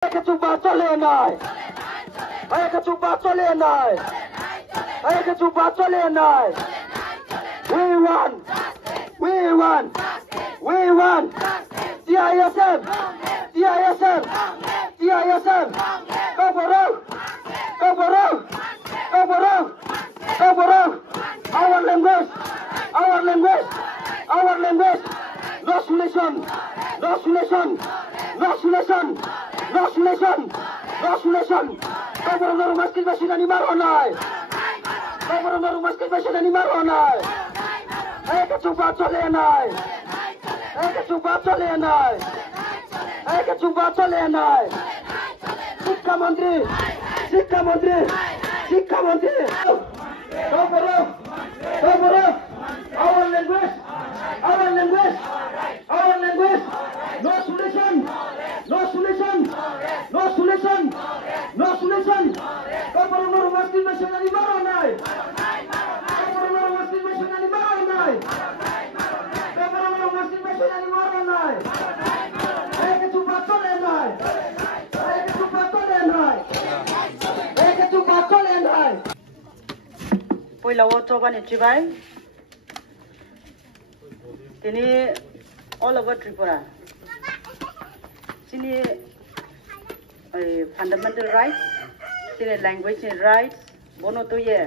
Kecuba Solenai. Kecuba Solenai. Kecuba Solenai. We won. We won. We won. DISM. DISM. DISM. Cover up. Cover up. Cover up. Cover up. Our language. Our language. Our language. No solution. No solution. No solution. No solution. No solution. Governor rumah sakit masih nani maronai. Governor rumah sakit masih nani maronai. Kecuba Solenai. Kecuba Solenai. Kecuba Solenai. Sikka Mantri. Sikka Mantri. Sikka Mantri. Governor. Governor. Our language. Our language. Our language. No solution. No solution. No solution. No solution. Governor rumah sakit masih nani maronai. Governor rumah sakit masih nani maronai. Governor rumah sakit masih nani maronai. Kecuba Solenai. Kecuba Solenai. Kecuba Solenai. Poi lawo coba ni cibai. Ini all over Tripura. Sini fundamental rights, sini language rights, bono tu ye.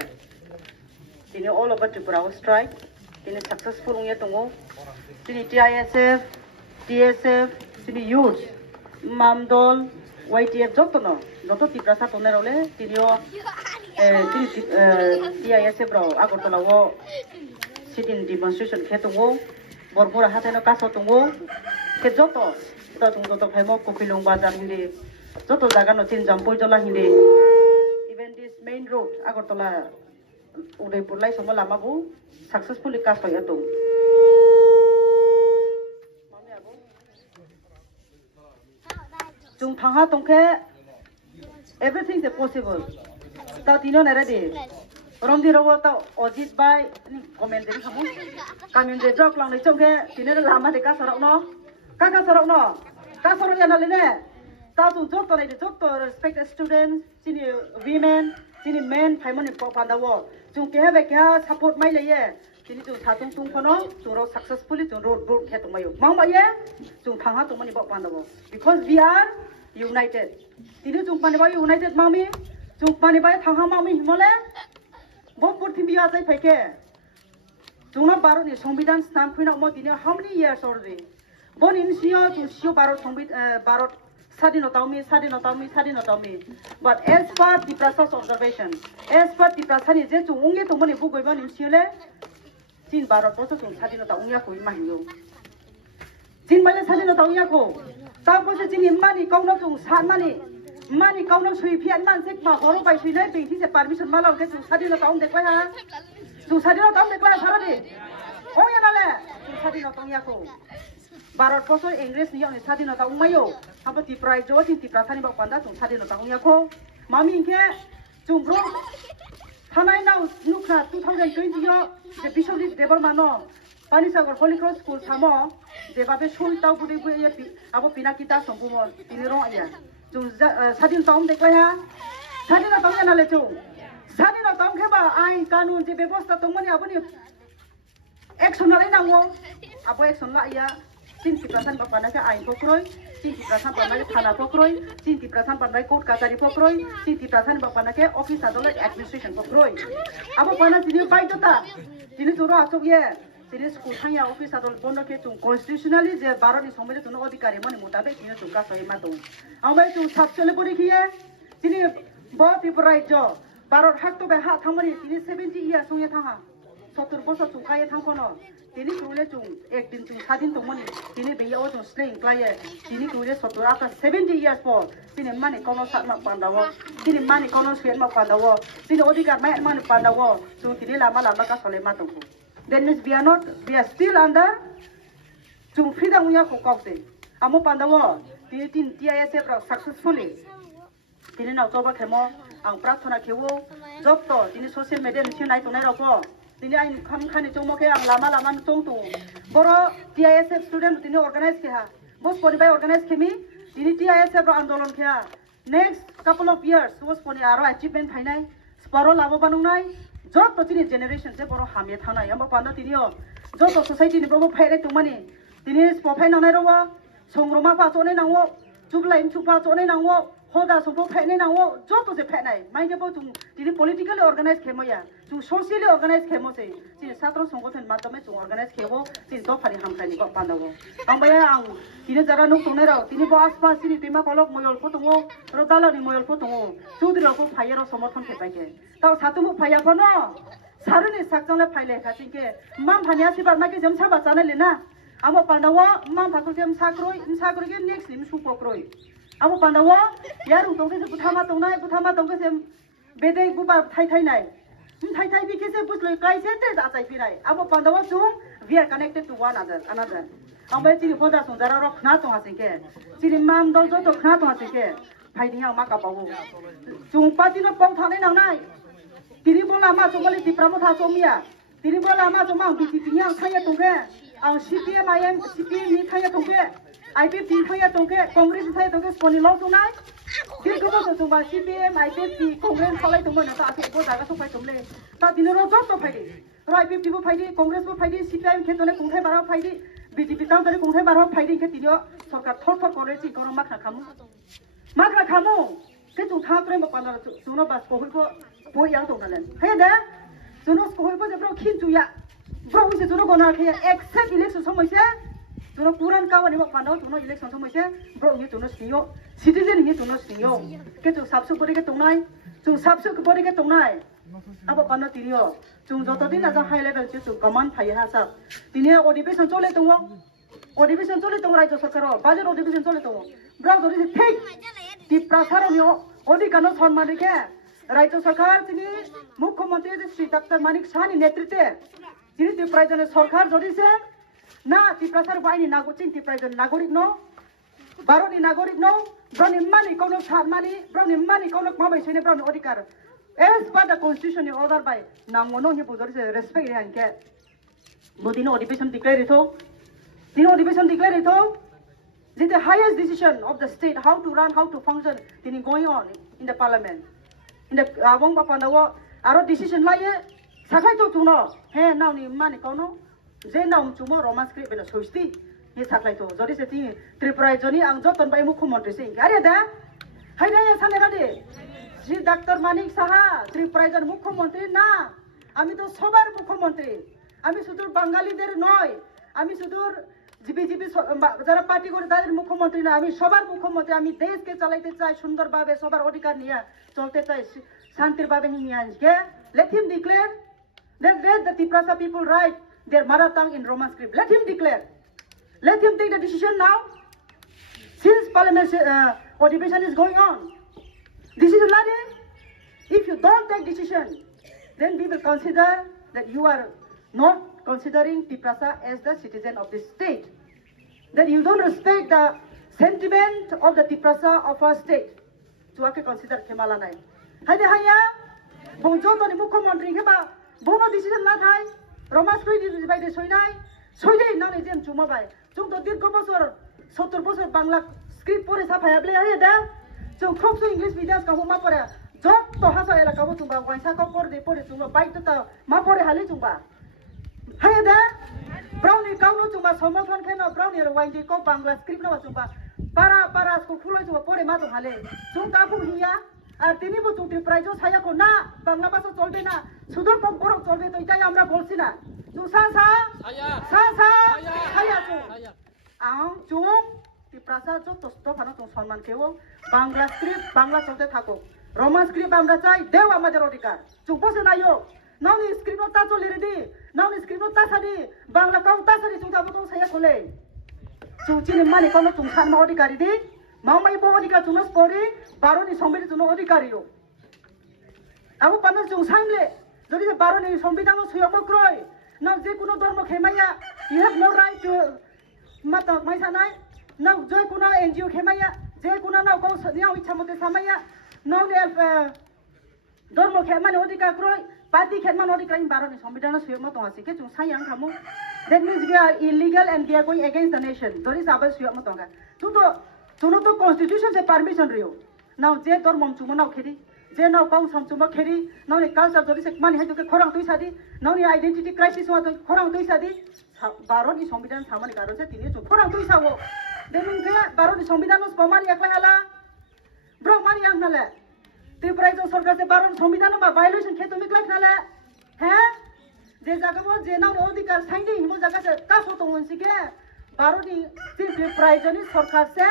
Sini all over Tripura strike. Sini successful ungya tunggu. Sini TISF, TSF, sini youth, Mamdol, YTF jotono. Joto tiprasa toner ole. Sini o sini TISF bro. Aku tu lawo sitting demonstration ketungu. Borbora hateno kaso tunggu. Ke joto. Kita tunggu joto phemo Kopilung bazar hindi. Joto jaga no chin jampoi jola hindi. Even this main road Agartala Udaipur lai somo lama bu successfully kaso ya tung. Jung thangha tungke everything is possible. Tao tino nere de. Romdi robo tao Ojit bai comment dari kamu. Kami de jok lang ni chongke tino lama de ka sarok no. Kaka sarok no. Ka sarok ya naline. Tao tung jok to lai de jok to respect students, sini women, sini men phaimon ni pandawo. Jung ke have kya support mai le ye. Sini jung satung tung kono jung ro successfully jung road ke tung mayu. Mang ba ye jung thangha tung mani bo pandawo. Because we are united. Sini jung pani ba united mami. Jung pani ba thangha mami himole. Both put him as I take. Juna Baron is Hombidan stamp queen of Modina. How many years already? Born in Sio to Sio Barot Hombit Barot Sadinotomi, Sadinotomi, Sadinotomi. But as per the process observation, as per the process is to only to money book in Sile, Tin Barot process on Sadinotomiaco in Mahio. Tin Mala Sadinotomiaco. Tapo in money, come not to sad money. Money come not sweep and man take my horror by Sweden, he's a permission mallow get to study not on the class. To study not on the class already. Oh, Yanale, to study not on Yako. Barot also English neon is study not on Mayo. How about the price George in the Pratani Panda to study not on Yako? Mammy in care to grow. Hanai now, Nuka 2020, the Bishop is Debormano. Panisagor Holy Cross School, Samo, the Babe Shulta would be about Pinakita, some woman in the wrong area. Sadin Tom de Kaya, Sadina Tongana Leto, Sadina Tongkeba, I Kanu, the Bebosta Tomani Abuni, Exonalina Wong, Abo Exonalia, Sinti Prasan Papanaka, I Pokroi, Sinti Prasan Panaka, Pana Pokroi, Sinti Prasan Panaka, Katari Pokroi, Sinti Prasan Papanaka, Office Adult Administration Pokroi. Abo Panas, you buy Jota, Dinitura, so yeah. Sini school hanya office atau bondo ke tung constitutionally je baron is homele tuno adhikari mani mutabik sini tung ka sohima tung. Amai tung sab chole pori kiye sini bahut ibarai jo baron hak to beha thamari sini 70 years sungye thanga 70 bosor tung kaya thang kono sini krule tung ek din tung sadin tung mani sini beya o tung slaying kaya sini krule 70 after 70 years for sini mani kono sat mak pandawo sini mani kono suen mak pandawo sini adhikar mai mani pandawo tung sini lama ka sohima tung. Then means we are still under to freedom we are concocted. Amo pandawo, the TISF successfully. Tinin October Kemo, ang Pratona Kewo, Doctor, in social media, Unite on Aeropo. Tini ay come kind of Tomoke, ang Lama Tongtu. Boro TISF student, Tini organized Kiha. Both body by organized Kimi, ini TISF आंदोलन किया next couple of years was poni aro achievement thainai sparo labo banungnai jot to chini generation se boro hamye thanai amba panda tinio jot to society ni boro phaire tumani tini spophai nanai rowa songroma pa chone nangwo juglai chupa chone nangwo hoda sopho phaine nangwo jot to se phainai mai ke bo tung tini politically organize khemoya tung socially organize khemose chini satro songothen madome tung organize khebo chini do phari hamkhani ko pandago amba ya ang tini jara nuk tonai ro tini bo aspas tini tima kolok moyol photongo ro dalani moyol photongo chudri ko phayero somorthon khepaike taw satumu phaya kono saruni sakjangla phaile khachingke mam phania sibar maki jam saba chanale na amo pandawo mam phakul kem sakroi ke next lim supokroi amo pandawo yaru tongke se buthama tongke se bedai buba thai nai thai bike se butloi kai se te da chai pinai amo pandawo su we are connected to one another amo chini boda sonjara ro khna tong asingke chini mam dol jo to khna tong asingke phaiding ang ma ka pawu chung pati no pong thane nang nai tini bola ma chomali tipramo tha chomia tini bola ma chomang BJP yang thaya tongke ang CPM ni thaya tongke IPP thaya tongke Congress thaya tongke sponi lo tunai kiri ko so tongba CPM IPP Congress khalai tongba na ta ase ko jaga so phai tomle ta dinoro jot to phaidi ro IPP bo phaidi Congress bo phaidi CPM khetone kungthai baro phaidi BJP tang tare kungthai baro phaidi ke tinio sarkar thor kore chi kono makha khamu ke tu tha pre ma panar suno bas ko ko bo yang tong dalen he da suno ko bo je bro khin ju ya bro se suno gona ke except election somoise suno puran kawani ma panau suno election somoise bro ni suno sinyo citizen ni suno sinyo ke tu sabsu pore ke tongnai tu sabsu pore ke tongnai abo pano tinio chung joto din aja high level chu command phai ha sab tinio अधिवेशन chole tongo rajo sarkaro bajar अधिवेशन chole tongo bro dori se thik ti prasaro ni odikano sonmani ke রাজ্য সরকার তিনি মুখ্যমন্ত্রী Shri doctor মানিক সাহানি নেতৃত্বে তিনি ত্রিপুরাজনের সরকার জড়িয়েছে না ত্রিপুরাসার বাইনি নাগরিক ত্রিপুরাজন নাগরিক ন ভারতনি নাগরিক ন ব্রনি মানি কোনো সারমানি ব্রনি মানি কোনো মাবাইছেনে ব্রনি অধিকার as per the constitution order by নামনো হি বুজরিছে রেসপেক্ট রেহানকে বদিনো অধিবেশন ডিক্লেয়ার ইতো the highest decision of the state how to run how to function তিনি going on in the parliament in the abong bapanawo aro decision laye sakai to tuno he now ni mani kono je now chumo roman script bena soisti he sakai to jodi se ti tripura joni ang joton bai mukhyamantri se are da haida ya sane gade Shri doctor Manik Saha Tripura জন মুখ্যমন্ত্রী না আমি তো সবার মুখ্যমন্ত্রী আমি শুধু বাঙালিদের নয় আমি শুধু জিবিজিবি যারা পার্টি করে তাদের মুখ্যমন্ত্রী না আমি সবার মুখ্যমন্ত্রী আমি দেশকে চালাইতে চাই সুন্দরভাবে সবার অধিকার নিয়ে চলতে চাই শান্তির ভাবে নিয়ে আজকে let him declare let the Tiprasa people write their mother tongue in Roman script let him declare let him take the decision now since parliament अधिवेशन is going on decision ladi if you don't take decision then we will consider that you are not considering Tiprasa as the citizen of this state, that you don't respect the sentiment of the Tiprasa of our state. So I can consider Kemala Nai. Haya haya, Bonjoto ni Mukhomontri Keba, Bono decision not high, Roma Street is by the Soinai, Soide non is Chumabai, Chung to Dirko Bosor, Sotur Bosor Bangla, script for a Sapayable Heda, so Crops English videos Kahuma Pora, Jot to Hasa Ela Kabutumba, Wansaka for the Porisuma, Bite to Mapore Halitumba. Hai da brownie kauno chuma somothon kheno brownie ro waindi ko bangla script no chuma para sko khuloi chuma pore ma to hale chung ta pu hiya আর তিনি বো চুটি prize ছায়া কো না বাংলা ভাষা চলবে না সুদূর পক বড় চলবে তো এটাই আমরা বলছি না চুসা সা ছায়া চু আং চুং তি প্রাসা যত তো ফানো তো সম্মান কেও বাংলা স্ক্রিপ্ট বাংলা চলতে থাকো রোমান স্ক্রিপ্ট আমরা চাই দেও আমাদের অধিকার চুপ বসে নাইও নাউনি স্ক্রিপ্ট তা চলে রেডি নাউনি স্ক্রিপ্ট তা সারি বাংলা কাউ তা সারি চুটা বতো ছায়া কোলে চুচিনি মানে কোন চুংসান মা অধিকারী দি মামাই বো অধিকার চুনস পরি বারোনি সংবিধান চুনো অধিকারীও আবু পানা চুংসানলে যদি বারোনি সংবিধান সুয়মক্রয় নাও যে কোনো ধর্ম খেমাইয়া you have no right to মাতা মাইসানাই নাও যে কোনো এনজিও খেমাইয়া যে কোনো নাও কো নিয়াও ইচ্ছা মতে সামাইয়া নাও নে ধর্ম খেমানি অধিকার ক্রয় পার্টি খেমান অধিকার বারোনি সংবিধান সুয়মত আছে কে চুংসাইয়াং খামু that means we are illegal and we are going against the nation. That is our suyam tonga. Tuto Chuno to constitution se permission rio. Now je dor mom chuma now khedi. Je now kau sam chuma khedi. Now ni culture jodi se mani hai to ke khorang tui sadi. Now ni identity crisis wa to khorang tui sadi. Baron ni সংবিধান samani karon se tini chu khorang tui sawo. Denung ke baron ni সংবিধান nos pamani ekla hala. Bro mani ang nale. Tripura jong sarkar se baron সংবিধান ma violation khe tumi klak nale. He? Je jaga mo je now odikar saindi mo jaga se ka so to onsi ke baron ni Tripura joni sarkar se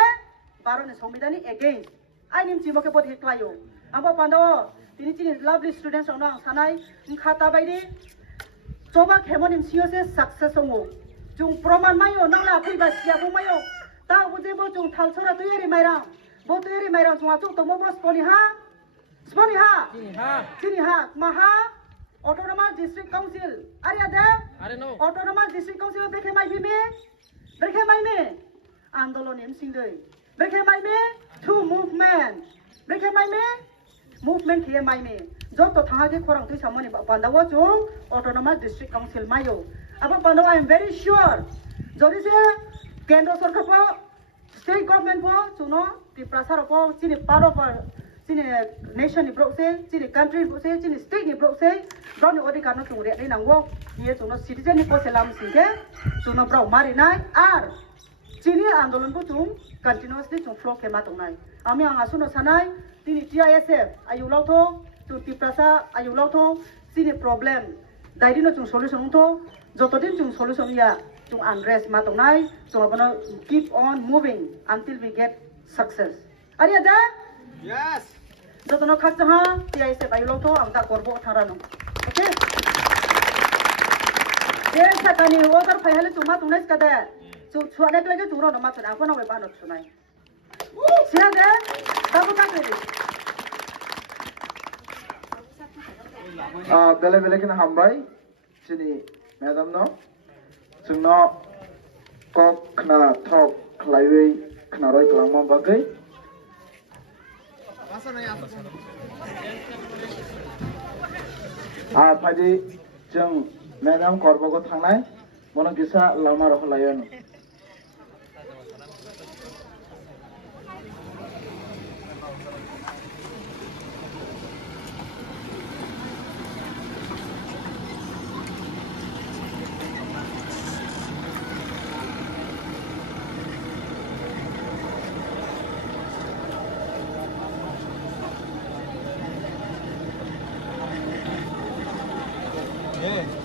baron ni সংবিধান against. Ai nim chimo ke bod heklayo. Amo pando tini chini lovely students ono ang sanai khata baidi coba kemonim siyo se success ongo jung proman mayo nangla phiba sia ko mayo ta buje bo jung thalsora tuyari mairang bo tuyari mairang jung achu to mo sponi ha chini ha maha autonomous district council area de are no autonomous district council bekhe mai me andolon em singdei bekhe mai me two movement bekhe mai me movement here mai me job to thanga ke khorang tui samani pandawo chung autonomous district council mayo aba pandawo I am very sure jodi se kendra sarkar po state government po chuno Tripura sar po chini part of our chini nation ni brok se chini country brok se chini state ni brok se brok ni odikar no chung re ni nangwo ye chuno citizen ni po selam singke chuno brok mari nai ar chini andolon po chung continuously chung flow ke ma tongnai ami ang asuno sanai tini TISF ayu lauto tu Tripura ayu lauto sini problem dairi no chung solution to joto din chung solution ya chung unrest ma tongnai so abono keep on moving until we get success ari ada yes joto no khak ha TISF ayu lauto amta korbo tharano okay yes sakani order phaihle chuma tunais kada chu chuane klage churo no ma chana ko na we ba no chunai sia de babu ka kedi bele bele kena hambai sini madam no sungno kok kena thok khlaiwe kena roi klangma bagai phadi jeng madam korbogo thangnai mono gisa lama rokh layon Yeah.